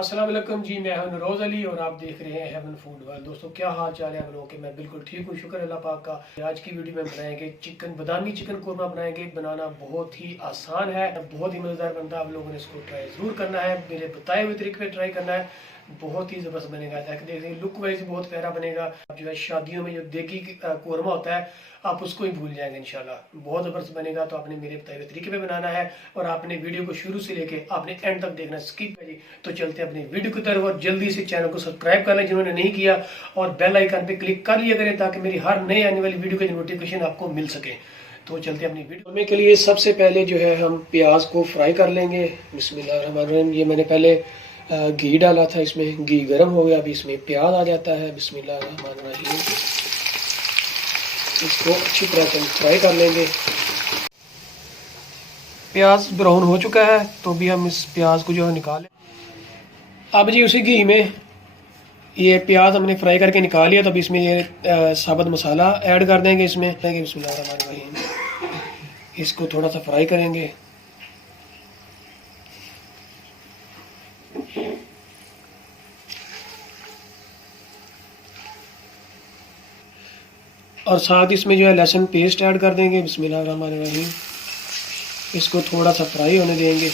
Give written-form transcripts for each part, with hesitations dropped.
अस्सलाम वालेकुम जी, मैं हूं नरोज अली और आप देख रहे हैं हेवन फूड वर्ल्ड। दोस्तों क्या हाल चाल है आप लोगों के? मैं बिल्कुल ठीक हूँ, शुक्र अल्लाह पाक का। आज की वीडियो में बनाएंगे चिकन बादामी चिकन कोरमा बनाएंगे। बनाना बहुत ही आसान है, बहुत ही मज़ेदार बनता है। आप लोगों ने इसको ट्राई ज़रूर करना है, मेरे बताए हुए तरीके पे ट्राई करना है। बहुत ही ज़बरदस्त बनेगा। देखिए लुक वाइज बहुत प्यारा बनेगा। जो है शादियों में जो देगी कोरमा होता है आप उसको ही भूल जाएंगे इंशाल्लाह। बहुत ज़बरदस्त बनेगा। तो आपने मेरे बताए हुए तरीके पे बनाना है और आपने वीडियो को शुरू से लेके आपने एंड तक देखना, स्किप करिए। तो चलते हैं अपनी वीडियो की तरफ और जल्दी से चैनल को सब्सक्राइब कर लें जिन्होंने नहीं किया, और बेल आइकन पे क्लिक कर लिया करें ताकि मेरी हर नई आने वाली वीडियो की नोटिफिकेशन आपको मिल सके। तो चलते हैं अपनी वीडियो के लिए। सबसे पहले जो है हम प्याज को फ्राई कर लेंगे। बिस्मिल्लाहिर्रहमानिर्रहीम। ये मैंने पहले घी डाला था, इसमें घी गर्म हो गया। अभी इसमें प्याज आ जाता है। बिस्मिल्लाहिर्रहमानिर्रहीम। इसको अच्छी तरह से फ्राई कर लेंगे। प्याज ब्राउन हो चुका है तो भी हम इस प्याज को जो है निकालें। अब जी उसी घी में ये प्याज हमने फ्राई करके निकाल लिया, तो अब इसमें ये साबुत मसाला ऐड कर देंगे। इसमें बिस्मिल्लाहिर्रहमानिर्रहीम। इसको थोड़ा सा फ्राई करेंगे। और साथ इसमें जो है लहसुन पेस्ट ऐड कर देंगे। बिस्मिल्लाहिर्रहमानिर्रहीम। इसको थोड़ा सा फ्राई होने देंगे।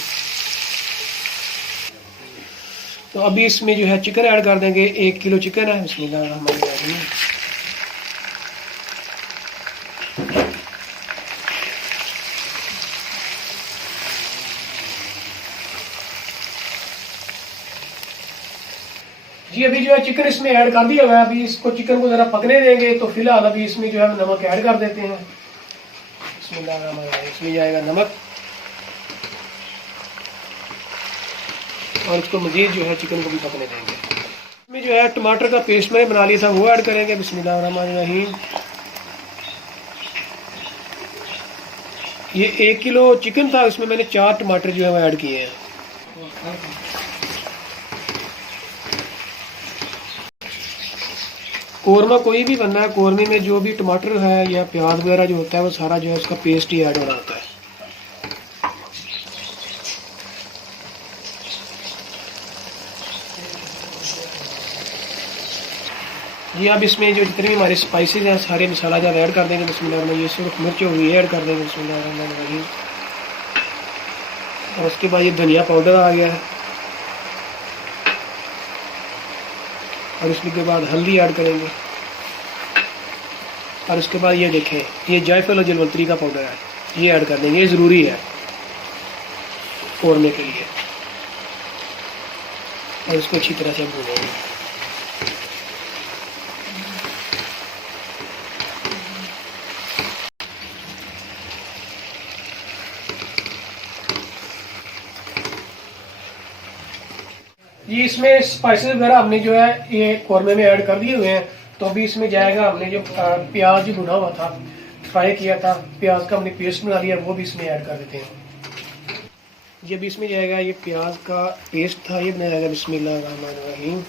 तो अभी इसमें जो है चिकन ऐड कर देंगे। 1 किलो चिकन है। बिस्मिल्लाहिर्रहमानिर्रहीम। जी अभी जो है चिकन इसमें ऐड कर दिया हुआ है। अभी इसको चिकन को जरा पकने देंगे। तो फिलहाल अभी इसमें जो है नमक ऐड कर देते हैं। बिस्मिल्लाहिर्रहमानिर्रहीम। इसमें जाएगा नमक और इसको मजीद जो है चिकन को भी पकने देंगे। इसमें जो है टमाटर का पेस्ट मैंने बना लिया था वो ऐड करेंगे। बिस्मिल्लाहिर्रहमानिर्रहीम। ये 1 किलो चिकन था, उसमें मैंने 4 टमाटर जो है वो ऐड किए हैं। कोरमा कोई भी बनना है, कोरमे में जो भी टमाटर है या प्याज वगैरह जो होता है वो सारा जो है उसका पेस्ट ही ऐड होना होता है। जी अब इसमें जो जितने भी हमारे स्पाइसेस हैं सारे मसाला जब ऐड कर देंगे। बिस्मिल्लाह। ये सिर्फ मिर्च होगी ऐड कर देंगे। बिस्मिल्लाह। और उसके बाद ये धनिया पाउडर आ गया है और इसके बाद हल्दी ऐड करेंगे। और उसके बाद ये देखें, ये जायफल और जलवंतरी का पाउडर है, ये ऐड कर देंगे। ये ज़रूरी है फोड़ने के लिए। और इसको अच्छी तरह से भूनेंगे। ये इसमें स्पाइसेस वगैरह हमने जो है ये कौरमे में ऐड कर दिए हुए हैं। तो अभी इसमें जाएगा हमने जो प्याज भुना हुआ था, फ्राई किया था, प्याज का हमने पेस्ट बना लिया, वो भी इसमें ऐड कर देते हैं। जब इसमें जाएगा ये प्याज का पेस्ट था, ये बनाया जाएगा। बिस्मिल्लाहिर्रहमानिर्रहीम।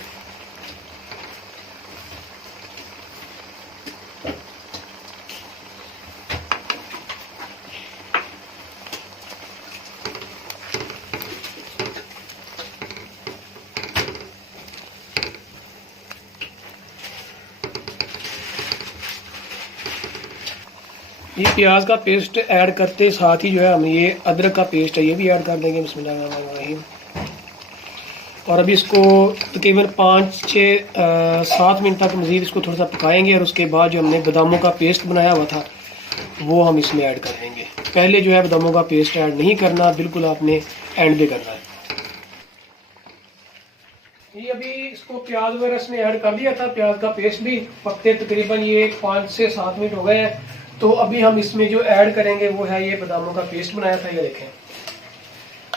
ये प्याज का पेस्ट ऐड करते साथ ही जो है हम ये अदरक का पेस्ट है ये भी ऐड कर देंगे। बिस्मिल्लाहिर्रहमानिर्रहीम। और अभी इसको तकरीबन 5-6-7 मिनट तक मज़ीद इसको थोड़ा सा पकाएंगे। और उसके बाद जो हमने बादामों का पेस्ट बनाया हुआ था वो हम इसमें ऐड कर देंगे। पहले जो है बादामों का पेस्ट ऐड नहीं करना, बिल्कुल आपने एंड पे करना है। ये अभी इसको प्याज वगैरह इसमें ऐड कर दिया था, प्याज का पेस्ट भी पकते तकरीबन ये 5 से 7 मिनट हो गए हैं। तो अभी हम इसमें जो ऐड करेंगे वो है ये बादामों का पेस्ट बनाया था। ये देखें,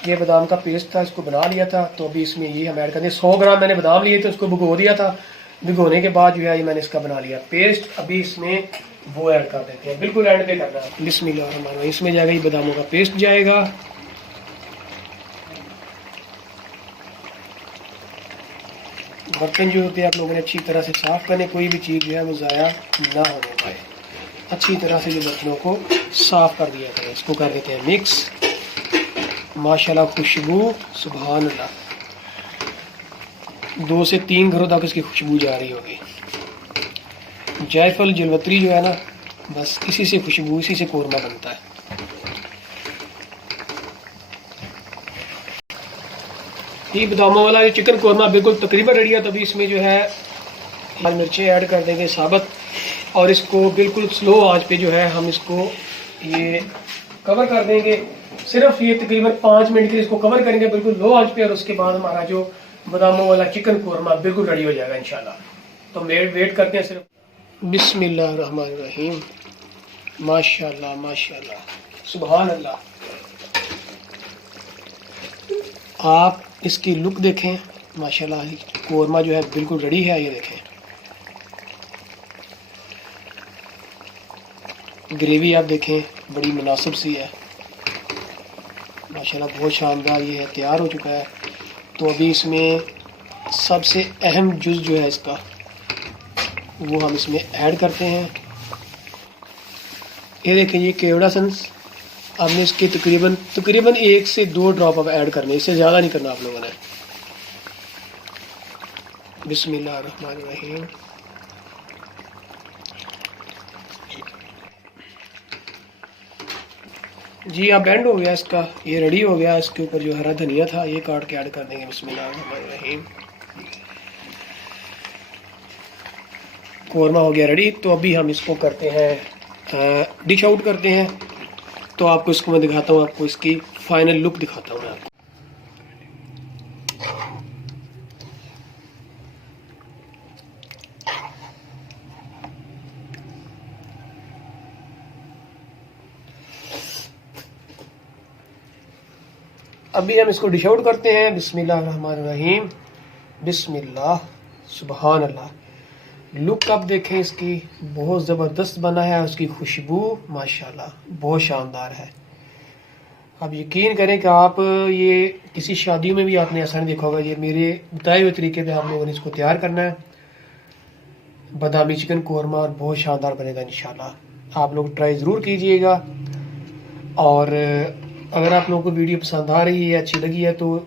ये बादाम का पेस्ट था, इसको बना लिया था। तो अभी इसमें ये हम ऐड करेंगे। 100 ग्राम मैंने बादाम लिए थे, उसको भिगो दिया था। भिगोने के बाद जो है ये मैंने इसका बना लिया पेस्ट। अभी इसमें वो ऐड कर देते हैं, बिल्कुल एंड पे करना है। बिस्मिल्लाह। इसमें जाएगा ये बादामों का पेस्ट जाएगा। बर्तन जो होते हैं आप लोगों ने अच्छी तरह से साफ करने, कोई भी चीज़ जो है वो ज़ाया ना होने पाए। अच्छी तरह से जो बर्तनों को साफ कर दिया जाए। इसको कर देते हैं मिक्स। माशाल्लाह खुशबू सुभान अल्लाह। 2 से 3 घरों तक इसकी खुशबू जा रही होगी। जायफल जलवतरी जो है ना, बस इसी से खुशबू, इसी से कोरमा बनता है। ये बादामों वाला ये चिकन कोरमा बिल्कुल तकरीबन रेडी है। तभी इसमें जो है लाल मिर्चें ऐड कर देंगे साबुत, और इसको बिल्कुल स्लो आंच पे जो है हम इसको ये कवर कर देंगे। सिर्फ ये तकरीबन 5 मिनट के लिए इसको कवर करेंगे बिल्कुल लो आंच पे, और उसके बाद हमारा जो बादामों वाला चिकन कोरमा बिल्कुल रेडी हो जाएगा इंशाल्लाह। तो वेट करते हैं सिर्फ। बिस्मिल्लाहिर्रहमानिर्रहीम। माशाल्लाह माशाल्लाह, सुभान अल्लाह। आप इसकी लुक देखें माशाल्लाह, कोरमा जो है बिल्कुल रेडी है। ये देखें ग्रेवी, आप देखें बड़ी मुनासिब सी है माशाल्लाह, बहुत शानदार ये है, तैयार हो चुका है। तो अभी इसमें सबसे अहम जुज़ जो है इसका, वो हम इसमें ऐड करते हैं। ये देखें, ये केवड़ा सेंस आपने इसके तकरीबन 1 से 2 ड्रॉप अब ऐड करने, इससे ज़्यादा नहीं करना आप लोगों ने। बिस्मिल्लाहिर्रहमानिर्रहीम। जी अब एंड हो गया इसका, ये रेडी हो गया। इसके ऊपर जो हरा धनिया था ये काट के ऐड कर देंगे। बिस्मिल्लाहिर्रहमानिर्रहीम। कोरमा हो गया रेडी। तो अभी हम इसको करते हैं, डिश आउट करते हैं। तो आपको इसको मैं दिखाता हूँ, आपको इसकी फाइनल लुक दिखाता हूँ मैं आपको। अभी हम इसको डिश आउट करते हैं। बिस्मिल्लाहिर्रहमानिर्रहीम। बिस्मिल्लाह, सुभान अल्लाह। लुक आप देखें इसकी, बहुत ज़बरदस्त बना है। उसकी खुशबू माशाल्लाह बहुत शानदार है। आप यकीन करें कि आप ये किसी शादी में भी आपने ऐसा नहीं देखा होगा। ये मेरे बताए हुए तरीके पे आप लोगों ने इसको तैयार करना है, बादामी चिकन कोरमा, और बहुत शानदार बनेगा इंशाल्लाह। आप लोग ट्राई ज़रूर कीजिएगा। और अगर आप लोगों को वीडियो पसंद आ रही है, अच्छी लगी है, तो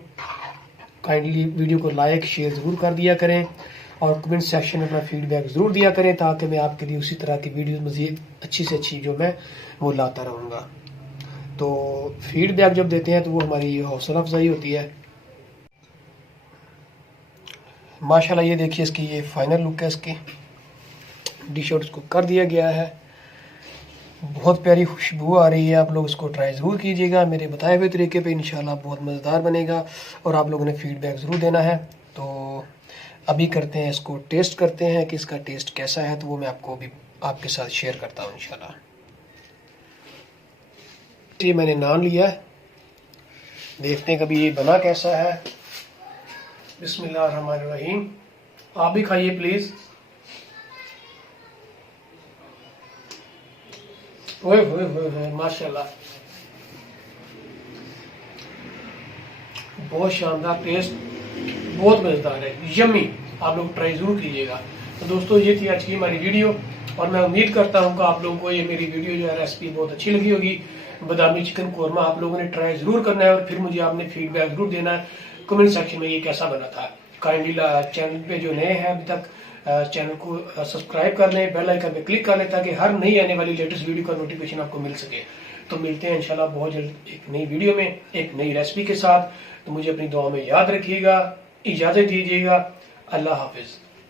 काइंडली वीडियो को लाइक शेयर ज़रूर कर दिया करें, और कमेंट सेक्शन में अपना फीडबैक ज़रूर दिया करें, ताकि मैं आपके लिए उसी तरह की वीडियो मज़ीद अच्छी से अच्छी जो मैं वो लाता रहूँगा। तो फीडबैक जब देते हैं तो वो हमारी हौसला अफजाई होती है। माशाल्लाह ये देखिए इसकी ये फाइनल लुक है। इसकी डिश आउट इसको कर दिया गया है। बहुत प्यारी खुशबू आ रही है। आप लोग इसको ट्राई ज़रूर कीजिएगा मेरे बताए हुए तरीके पे, इंशाल्लाह बहुत मज़ेदार बनेगा। और आप लोगों ने फीडबैक ज़रूर देना है। तो अभी करते हैं, इसको टेस्ट करते हैं कि इसका टेस्ट कैसा है। तो वो मैं आपको अभी आपके साथ शेयर करता हूँ इंशाल्लाह। ये मैंने नान लिया है, देखते हैं कभी ये बना कैसा है। बिस्मिल्लाहिर्रहमानिर्रहीम। आप भी खाइए प्लीज़। ओए माशाल्लाह, बहुत शानदार टेस्ट, बहुत मज़ेदार है, यम्मी। आप लोग ट्राई ज़रूर कीजिएगा। तो दोस्तों ये थी आज की हमारी वीडियो, और मैं उम्मीद करता हूँ कि आप लोगों को ये मेरी वीडियो जो है रेसिपी बहुत अच्छी लगी होगी। बादामी चिकन कोरमा आप लोगों ने ट्राई ज़रूर करना है, और फिर मुझे आपने फीडबैक ज़रूर देना है कमेंट सेक्शन में, ये कैसा बना था। काइंडली चैनल पे जो नए हैं अभी तक, चैनल को सब्सक्राइब कर लें, बेल आइकन पे क्लिक कर लें, ताकि हर नई आने वाली लेटेस्ट वीडियो का नोटिफिकेशन आपको मिल सके। तो मिलते हैं इंशाल्लाह बहुत जल्द एक नई वीडियो में, एक नई रेसिपी के साथ। तो मुझे अपनी दुआ में याद रखिएगा, इजाज़त दीजिएगा। अल्लाह हाफिज़।